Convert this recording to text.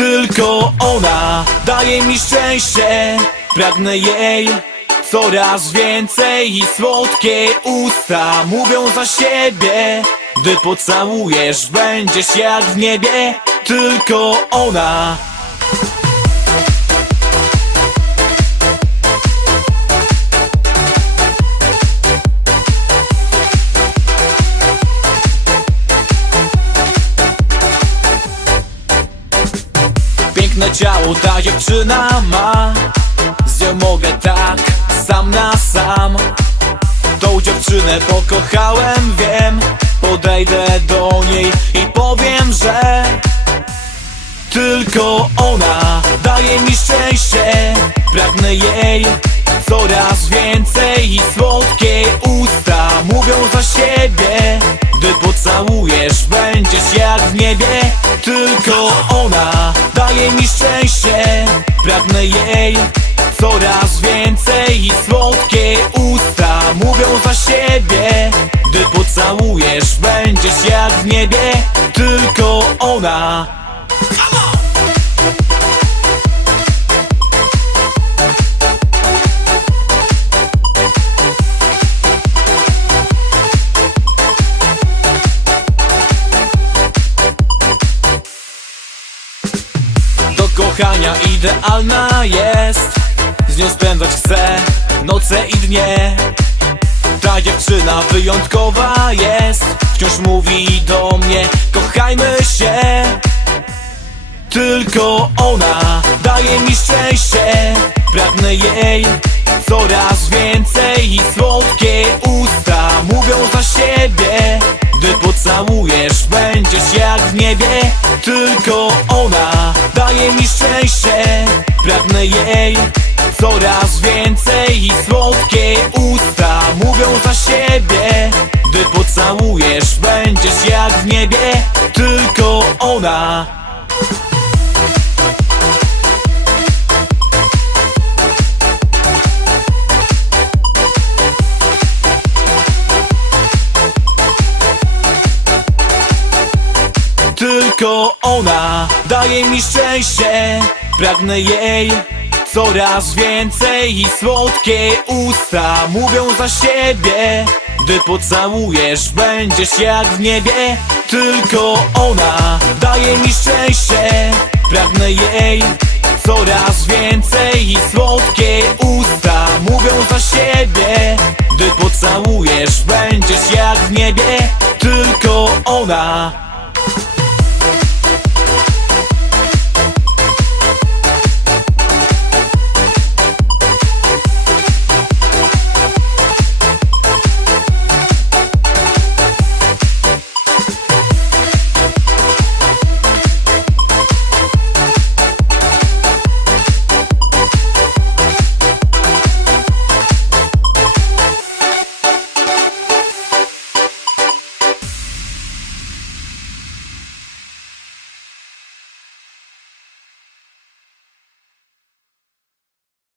Tylko ona daje mi szczęście. Pragnę jej coraz więcej I słodkie usta mówią za siebie. Gdy pocałujesz będziesz jak w niebie. Tylko ona Ciało ta dziewczyna ma. Z nią mogę tak, sam na sam. Tą dziewczynę pokochałem, wiem. Podejdę do niej i powiem, że Tylko ona daje mi szczęście. Pragnę jej coraz więcej I słodkie usta mówią za siebie. Gdy pocałujesz będziesz jak w niebie Pragnę jej coraz więcej I słodkie usta mówią za siebie. Gdy pocałujesz będziesz jak w niebie Tylko ona kochania idealna jest. Z nią spędzać chcę noce i dnie. Ta dziewczyna wyjątkowa jest. Wciąż mówi do mnie Kochajmy się. Tylko ona daje mi szczęście. Pragnę jej coraz więcej I słodkie usta mówią za siebie. Gdy pocałujesz będziesz jak w niebie Pragnę jej coraz więcej I słodkie usta mówią za siebie. Gdy pocałujesz będziesz jak w niebie Tylko ona. Tylko ona daje mi szczęście Pragnę jej coraz więcej I słodkie usta mówią za siebie. Gdy pocałujesz będziesz jak w niebie Tylko ona daje mi szczęście. Pragnę jej coraz więcej I słodkie usta mówią za siebie. Gdy pocałujesz będziesz jak w niebie Tylko ona